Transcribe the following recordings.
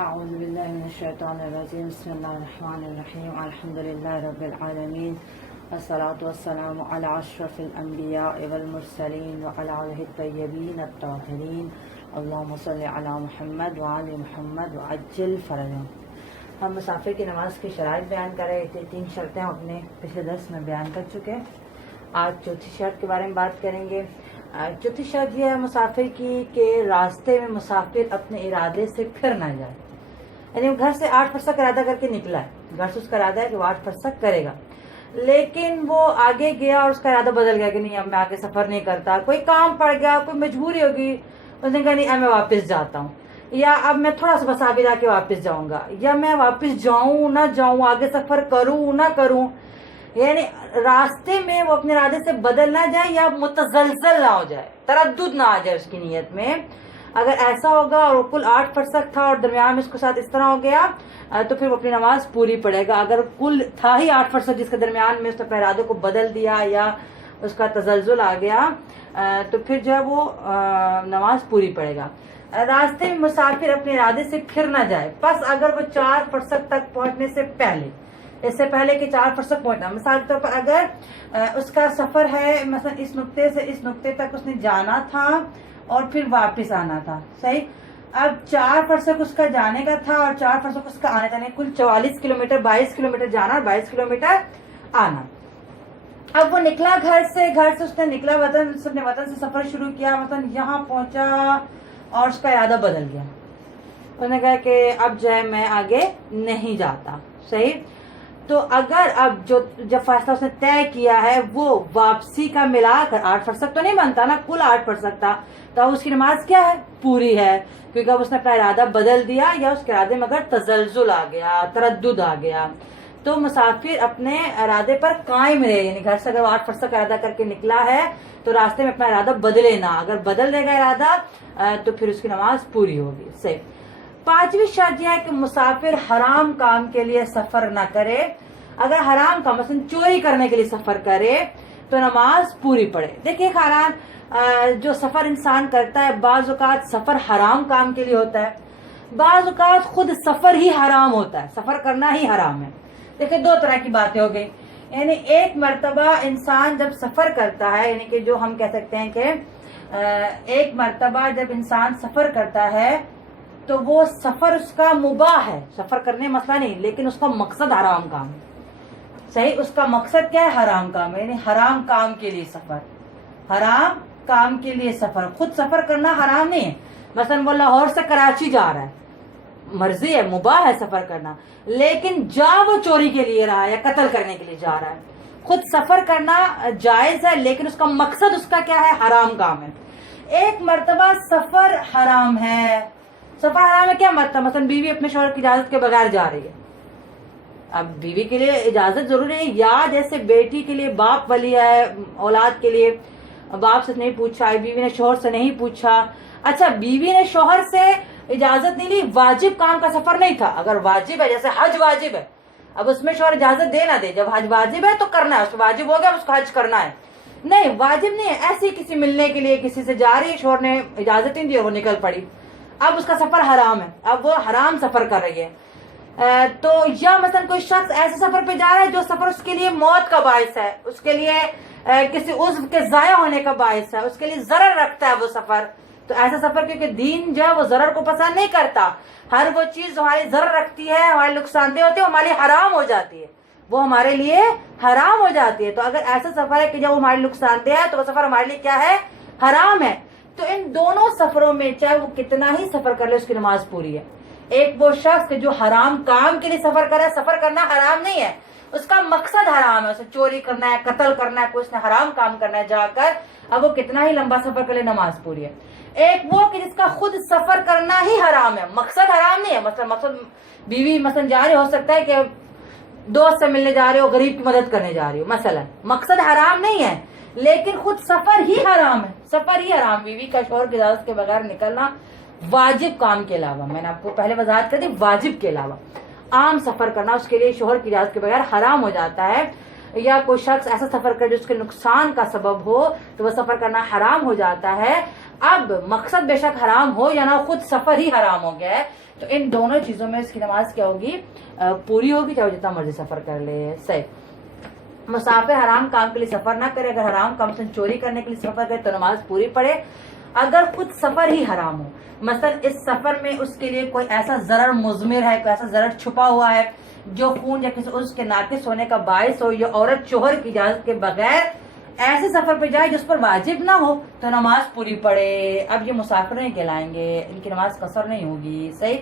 أعوذ بالله من الشيطان الرجيم بسم الله الرحمن الرحيم الحمد لله رب العالمين والصلاة والسلام على أشرف الأنبياء والمرسلين وعلى آله الطيبين الطاهرين اللهم صل على محمد وعلى محمد وعجل فرجهم۔ ہم مسافر کی نماز کی شرائط بیان کر رہے تھے، 3 شرطیں ہم اپنے پچھلے درس میں بیان کر چکے۔ آج چوتھی شرط کے بارے میں بات کریں گے۔ چوتھی شرط یہ ہے مسافر کی کہ راستے میں مسافر اپنے ارادے سے پھر نہ جائے، یعنی وہ گھر سے 8 فرسخ ارادہ کر کے نکلا ہے، گھر سے اس کا ارادہ ہے کہ وہ 8 فرسخ کرے گا، لیکن وہ آگے گیا اور اس کا ارادہ بدل گیا کہ نہیں اب میں آگے سفر نہیں کرتا، کوئی کام پڑ گیا، کوئی مجبوری ہوگی، اس نے کہا نہیں اب میں واپس جاتا ہوں، یا اب میں تھوڑا سا بس آگے جا کے واپس جاؤں گا، یا میں واپس جاؤں نہ جاؤں، آگے سفر کروں نہ کروں، یعنی راستے میں وہ اپنے ارادے سے بدل نہ جائے یا متزلزل نہ ہو جائے، تردد نہ آ جائے اس کی نیت میں۔ اگر ایسا ہوگا اور وہ کل 8 فرسخ تھا اور درمیان میں اس کے ساتھ اس طرح ہو گیا تو پھر وہ اپنی نماز پوری پڑھے گا۔ اگر کل تھا ہی 8 فرسخ جس کے درمیان میں اس نے اپنے ارادے کو بدل دیا یا اس کا تزلزل آ گیا تو پھر جو ہے وہ نماز پوری پڑھے گا۔ راستے میں مسافر اپنے ارادے سے پھر نہ جائے، بس اگر وہ 4 فرسخ تک پہنچنے سے پہلے، اس سے پہلے کہ 4 فرسخ پہنچنا، مثال کے طور پر اگر اس کا سفر ہے مثلا اس نقطے سے اس نقطے تک اس نے جانا تھا اور پھر واپس آنا تھا، صحیح، اب 4 فرسخ اس کا جانے کا تھا اور 4 فرسخ اس کا آنے کا، کل 44 کلومیٹر، 22 کلومیٹر جانا اور 22 کلومیٹر آنا۔ اب وہ نکلا گھر سے اس نے نکلا اپنے وطن سے سفر شروع کیا، مثلا یہاں پہنچا اور اس کا ارادہ بدل گیا، اس نے کہا کہ اب جو ہے میں آگے نہیں جاتا، صحیح، تو اگر اب جب فیصلہ اس نے طے کیا ہے وہ واپسی کا ملا کر 8 فرسخ تو نہیں بنتا نا، کل 8 فرسخ تھا، تو اب اس کی نماز کیا ہے؟ پوری ہے، کیونکہ اب اس نے اپنا ارادہ بدل دیا یا اس کے ارادے میں اگر تزلزل آ گیا، تردد آ گیا، تو مسافر اپنے ارادے پر قائم رہے، یعنی گھر سے اگر 8 فرسخ ارادہ کر کے نکلا ہے تو راستے میں اپنا ارادہ بدلے نہ، اگر بدل دے گا ارادہ تو پھر اس کی نماز پوری ہوگی۔ صحیح۔ 5ویں شرط یہ ہے کہ مسافر حرام کام کے لیے سفر نہ کرے۔ اگر حرام کام مثلا چوری کرنے کے لیے سفر کرے تو نماز پوری پڑھے۔ دیکھیے خیران جو سفر انسان کرتا ہے، بعض اوقات سفر حرام کام کے لیے ہوتا ہے، بعض اوقات خود سفر ہی حرام ہوتا ہے، سفر کرنا ہی حرام ہے۔ دیکھیں 2 طرح کی باتیں ہو گئی، یعنی ایک مرتبہ انسان جب سفر کرتا ہے، یعنی کہ جو ہم کہہ سکتے ہیں کہ ایک مرتبہ جب انسان سفر کرتا ہے تو وہ سفر اس کا مباح ہے، سفر کرنے مسئلہ نہیں، لیکن اس کا مقصد حرام کام ہے، صحیح، اس کا مقصد کیا ہے؟ حرام کام ہے، یعنی حرام کام کے لیے سفر، حرام کام کے لیے سفر، خود سفر کرنا حرام نہیں ہے، مثلا وہ لاہور سے کراچی جا رہا ہے، مرضی ہے، مباح ہے سفر کرنا، لیکن جا وہ چوری کے لیے رہا ہے یا قتل کرنے کے لیے جا رہا ہے۔ خود سفر کرنا جائز ہے لیکن اس کا مقصد اس کا کیا ہے؟ حرام کام ہے۔ ایک مرتبہ سفر حرام ہے، سفر حرام ہے کیا مطلب؟ مثلا بیوی اپنے شوہر کی اجازت کے بغیر جا رہی ہے، اب بیوی کے لیے اجازت ضروری ہے، یا جیسے بیٹی کے لیے باپ ولی ہے، اولاد کے لیے باپ سے نہیں پوچھا، بیوی نے شوہر سے نہیں پوچھا، اچھا بیوی نے شوہر سے اجازت نہیں لی، واجب کام کا سفر نہیں تھا، اگر واجب ہے جیسے حج واجب ہے، اب اس میں شوہر اجازت دے نہ دے، جب حج واجب ہے تو کرنا ہے، اس واجب ہو گیا اس کو حج کرنا ہے، نہیں واجب نہیں ہے، ایسے ہی کسی ملنے کے لیے کسی سے جا رہی ہے، شوہر نے اجازت نہیں دی اور وہ نکل پڑی، اب اس کا سفر حرام ہے، اب وہ حرام سفر کر رہی ہے۔ تو یا مثلا کوئی شخص ایسے سفر پہ جا رہا ہے جو سفر اس کے لیے موت کا باعث ہے، اس کے لیے کسی عضو کے ضائع ہونے کا باعث ہے، اس کے لیے ضرر رکھتا ہے وہ سفر، تو ایسا سفر کیونکہ دین جو ہے وہ ضرر کو پسند نہیں کرتا، ہر وہ چیز ہماری ضرر رکھتی ہے، ہمارے نقصان دہ ہوتی ہے، ہمارے لیے حرام ہو جاتی ہے، وہ ہمارے لیے حرام ہو جاتی ہے، تو اگر ایسا سفر ہے کہ جب وہ ہمارے نقصان دہ ہے تو وہ سفر ہمارے لیے کیا ہے؟ حرام ہے۔ تو ان دونوں سفروں میں چاہے وہ کتنا ہی سفر کر لے اس کی نماز پوری ہے۔ ایک وہ شخص جو حرام کام کے لیے سفر کر رہا ہے، سفر کرنا حرام نہیں ہے، اس کا مقصد حرام ہے، اسے چوری کرنا ہے، قتل کرنا ہے، کوئی اس نے حرام کام کرنا ہے جا کر، اب وہ کتنا ہی لمبا سفر کر لے نماز پوری ہے۔ ایک وہ کہ جس کا خود سفر کرنا ہی حرام ہے، مقصد حرام نہیں ہے، مثلا مقصد بیوی مثلا جا رہی ہو سکتا ہے کہ دوست سے ملنے جا رہے ہو، غریب کی مدد کرنے جا رہی ہو، مثلا مقصد حرام نہیں ہے لیکن خود سفر ہی حرام ہے، سفر ہی حرام، بیوی کا شوہر کی اجازت کے بغیر نکلنا واجب کام کے علاوہ، میں نے آپ کو پہلے وضاحت کر دی، واجب کے علاوہ عام سفر کرنا اس کے لیے شوہر کی اجازت کے بغیر حرام ہو جاتا ہے، یا کوئی شخص ایسا سفر کرے جو اس کے نقصان کا سبب ہو تو وہ سفر کرنا حرام ہو جاتا ہے۔ اب مقصد بے شک حرام ہو یا نہ ہو، خود سفر ہی حرام ہو گیا ہے، تو ان دونوں چیزوں میں اس کی نماز کیا ہوگی؟ پوری ہوگی، چاہے جتنا مرضی سفر کر لے. صحیح. مسافر حرام کام کے لیے سفر نہ کرے، اگر حرام کام سے چوری کرنے کے لیے سفر کرے تو نماز پوری پڑھے. اگر خود سفر ہی حرام ہو، مثلا اس سفر میں اس کے لیے کوئی ایسا ضرر مضمر ہے، کوئی ایسا ضرر چھپا ہوا ہے جو خون یا کسی اس کے ناقص ہونے کا باعث ہو، یا عورت شوہر کی اجازت کے بغیر ایسے سفر پہ جائے جس پر واجب نہ ہو تو نماز پوری پڑے. اب یہ مسافر نہیں کہلائیں گے، ان کی نماز قصر نہیں ہوگی. صحیح.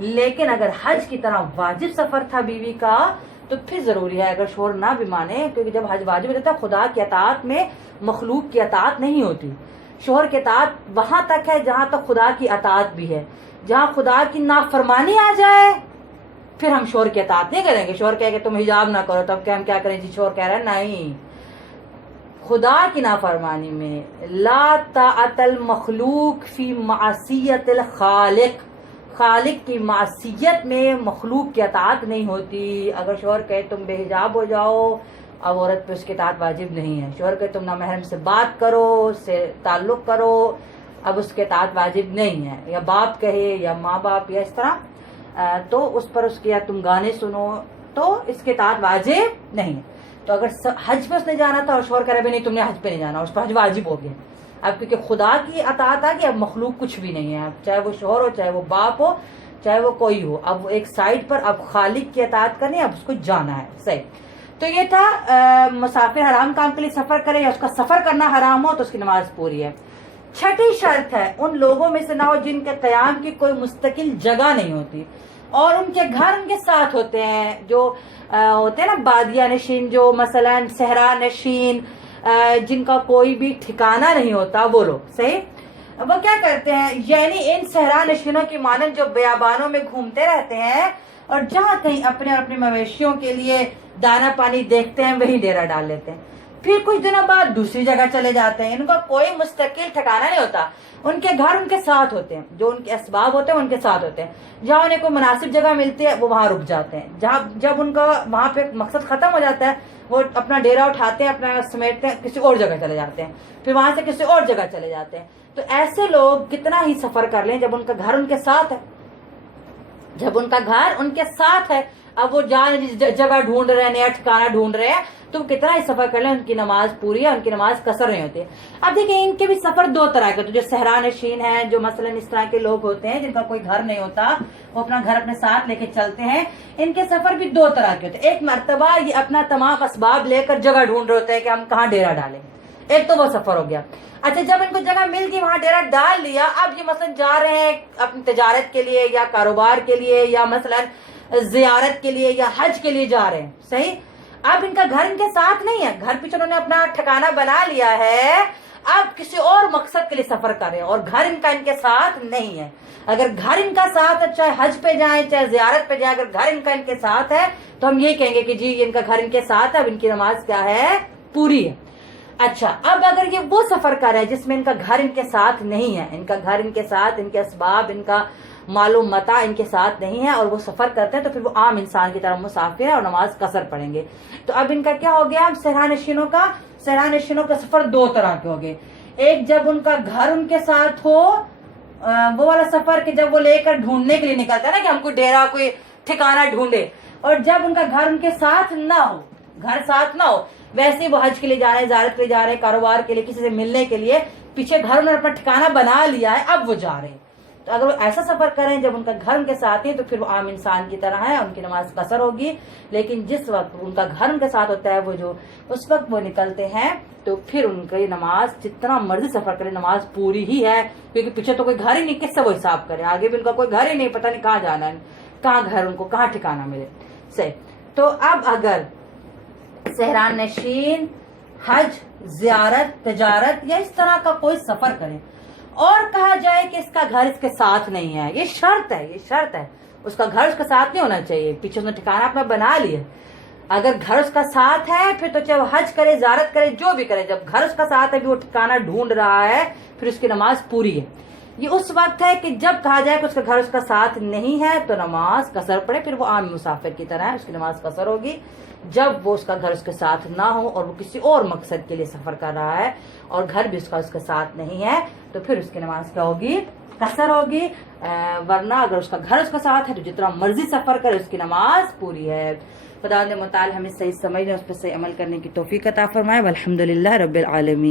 لیکن اگر حج کی طرح واجب سفر تھا بیوی کا تو پھر ضروری ہے اگر شوہر نہ بھی مانے، کیونکہ جب حج واجب ہوتا ہے خدا کی اطاعت میں مخلوق کی اطاعت نہیں ہوتی. شوہر کی اطاعت وہاں تک ہے جہاں تک خدا کی اطاعت بھی ہے. جہاں خدا کی نافرمانی آ جائے پھر ہم شوہر کی اطاعت نہیں کریں گے. شوہر کہے کہ تم حجاب نہ کرو، تب کہ ہم کیا کریں؟ جی شوہر کہہ رہے ہیں نہیں. خدا کی نافرمانی میں لا طاعت المخلوق فی معصیت الخالق، خالق کی معصیت میں مخلوق کی اطاعت نہیں ہوتی. اگر شوہر کہے تم بے حجاب ہو جاؤ، اب عورت پہ اس کی اطاعت واجب نہیں ہے. شوہر کہے تم نامحرم سے بات کرو، اس سے تعلق کرو، اب اس کے اطاعت واجب نہیں ہے. یا باپ کہے یا ماں باپ یا اس طرح، تو اس پر اس کے یا تم گانے سنو تو اس کے اطاعت واجب نہیں ہے. تو اگر حج پہ اس نے جانا تھا اور شوہر کہہ رہے نہیں تم نے حج پہ نہیں جانا، اس پر حج واجب ہو گیا. اب کیونکہ خدا کی اطاعت آ گئی، اب مخلوق کچھ بھی نہیں ہے. اب چاہے وہ شوہر ہو، چاہے وہ باپ ہو، چاہے وہ کوئی ہو، اب وہ ایک سائڈ پر اب خالق کی اطاعت کرنی ہے، اب اس کو جانا ہے. صحیح. تو یہ تھا مسافر حرام کام کے لیے سفر کرے یا اس کا سفر کرنا حرام ہو تو اس کی نماز پوری ہے. چھٹی شرط ہے ان لوگوں میں سے نہ ہو جن کے قیام کی کوئی مستقل جگہ نہیں ہوتی اور ان کے گھر ان کے ساتھ ہوتے ہیں. جو ہوتے ہیں نا بادیہ نشین، جو مثلا صحرا نشین، جن کا کوئی بھی ٹھکانہ نہیں ہوتا، وہ لوگ. صحیح. وہ کیا کرتے ہیں؟ یعنی ان صحرا نشینوں کی مانند جو بیابانوں میں گھومتے رہتے ہیں اور جہاں کہیں اپنے اور اپنے مویشیوں کے لیے دانا پانی دیکھتے ہیں وہیں ڈیرا ڈال لیتے ہیں. پھر کچھ دنوں بعد دوسری جگہ چلے جاتے ہیں. ان کا کوئی مستقل ٹھکانہ نہیں ہوتا. ان کے گھر ان کے ساتھ ہوتے ہیں، جو ان کے اسباب ہوتے ہیں ان کے ساتھ ہوتے ہیں. جہاں انہیں کوئی مناسب جگہ ملتی ہے وہ وہاں رک جاتے ہیں. جب ان کا وہاں پہ مقصد ختم ہو جاتا ہے وہ اپنا ڈیرا اٹھاتے ہیں، اپنا سمیٹتے ہیں، کسی اور جگہ چلے جاتے ہیں، پھر وہاں سے کسی اور جگہ چلے جاتے ہیں. تو ایسے لوگ کتنا ہی سفر کر لیں، جب ان کا گھر ان کے ساتھ ہے، جب ان کا گھر ان کے ساتھ ہے، اب وہ جگہ ڈھونڈ رہے ہیں، نیا ٹھکانہ ڈھونڈ رہے ہیں، تو کتنا ہی سفر کر لیں ان کی نماز پوری ہے، ان کی نماز قصر نہیں ہوتی. اب دیکھیں ان کے بھی سفر دو طرح کے. تو جو صحرا نشین ہیں، جو مثلا اس طرح کے لوگ ہوتے ہیں جن کا کوئی گھر نہیں ہوتا، وہ اپنا گھر اپنے ساتھ لے کے چلتے ہیں، ان کے سفر بھی دو طرح کے ہوتے ہیں. ایک مرتبہ یہ اپنا تمام اسباب لے کر جگہ ڈھونڈ رہے ہوتے ہیں کہ ہم کہاں ڈیرا ڈالیں. ایک تو وہ سفر ہو گیا. اچھا، جب ان کو جگہ مل گئی، وہاں ڈیرا ڈال لیا، اب یہ مثلا جا رہے ہیں اپنی تجارت کے لیے یا کاروبار کے لیے یا مثلا زیارت کے لیے یا حج کے لیے جا رہے ہیں. صحیح. اب ان کا گھر ان کے ساتھ نہیں ہے، گھر پیچھے انہوں نے اپنا ٹھکانہ بنا لیا ہے، اب کسی اور مقصد کے لیے سفر کر رہے ہیں اور گھر ان کا ان کے ساتھ نہیں ہے. اگر گھر ان کا ساتھ ہے، چاہے حج پہ جائیں چاہے زیارت پہ جائیں، اگر گھر ان کا ان کے ساتھ ہے تو ہم یہ کہیں گے کہ جی ان کا گھر ان کے ساتھ ہے، اب ان کی نماز کیا ہے؟ پوری ہے. اچھا، اب اگر یہ وہ سفر کر رہے ہیں جس میں ان کا گھر ان کے ساتھ نہیں ہے، ان کا گھر ان کے ساتھ، ان کے اسباب، ان کا مال و متاع ان کے ساتھ نہیں ہے اور وہ سفر کرتے ہیں، تو پھر وہ عام انسان کی طرح مسافر ہے اور نماز قصر پڑھیں گے. تو اب ان کا کیا ہو گیا؟ صحرا نشینوں کا سفر دو طرح کے ہو گئے. ایک جب ان کا گھر ان کے ساتھ ہو، وہ والا سفر کہ جب وہ لے کر ڈھونڈنے کے لیے نکلتا ہے نا کہ ہم کوئی ڈیرا کوئی ٹھکانہ ڈھونڈے، اور جب ان کا گھر ان کے ساتھ نہ ہو، گھر ساتھ نہ ہو، ویسے وہ حج کے لیے جا رہے ہیں، زیارت کے لیے جا رہے ہیں، کاروبار کے لیے، کسی سے ملنے کے لیے، پیچھے گھر انہوں نے اپنا ٹھکانہ بنا لیا ہے، اب وہ جا رہے ہیں. تو اگر وہ ایسا سفر کریں جب ان کا گھر ان کے ساتھ ہے تو پھر وہ عام انسان کی طرح ہے، ان کی نماز قصر ہوگی. لیکن جس وقت ان کا گھر ان کے ساتھ ہوتا ہے، وہ جو اس وقت وہ نکلتے ہیں تو پھر ان کی نماز جتنا مرضی سفر کرے نماز پوری ہی ہے، کیونکہ پیچھے تو کوئی گھر ہی نہیں، کس سے وہ حساب کرے؟ آگے بھی ان کا کوئی گھر ہی نہیں، پتہ نہیں کہاں جانا ہے، کہاں گھر ان کو کہاں ٹھکانہ ملے. صحیح. تو اب اگر صحرا نشین حج، زیارت، تجارت یا اس طرح کا کوئی سفر کرے اور کہا جائے کہ اس کا گھر اس کے ساتھ نہیں ہے، یہ شرط ہے، اس کا گھر اس کے ساتھ نہیں ہونا چاہیے. پیچھے اس نے ٹھکانہ اپنا بنا لیا. اگر گھر اس کا ساتھ ہے پھر تو چاہے وہ حج کرے، زیارت کرے، جو بھی کرے، جب گھر اس کا ساتھ ہے بھی وہ ٹھکانہ ڈھونڈ رہا ہے، پھر اس کی نماز پوری ہے. یہ اس وقت ہے کہ جب کہا جائے کہ اس کا گھر اس کا ساتھ نہیں ہے تو نماز قصر پڑھے، پھر وہ عام مسافر کی طرح ہے، اس کی نماز قصر ہوگی۔ جب وہ اس کا گھر اس کے ساتھ نہ ہو اور وہ کسی اور مقصد کے لیے سفر کر رہا ہے اور گھر بھی اس کا اس کے ساتھ نہیں ہے تو پھر اس کی نماز کیا ہوگی؟ قصر ہوگی۔ ورنہ اگر اس کا گھر اس کا ساتھ ہے تو جتنا مرضی سفر کرے اس کی نماز پوری ہے۔ خداوند متعال ہمیں صحیح سمجھنے، اس پر صحیح عمل کرنے کی توفیق عطا فرمائے۔ والحمدللہ رب العالمین۔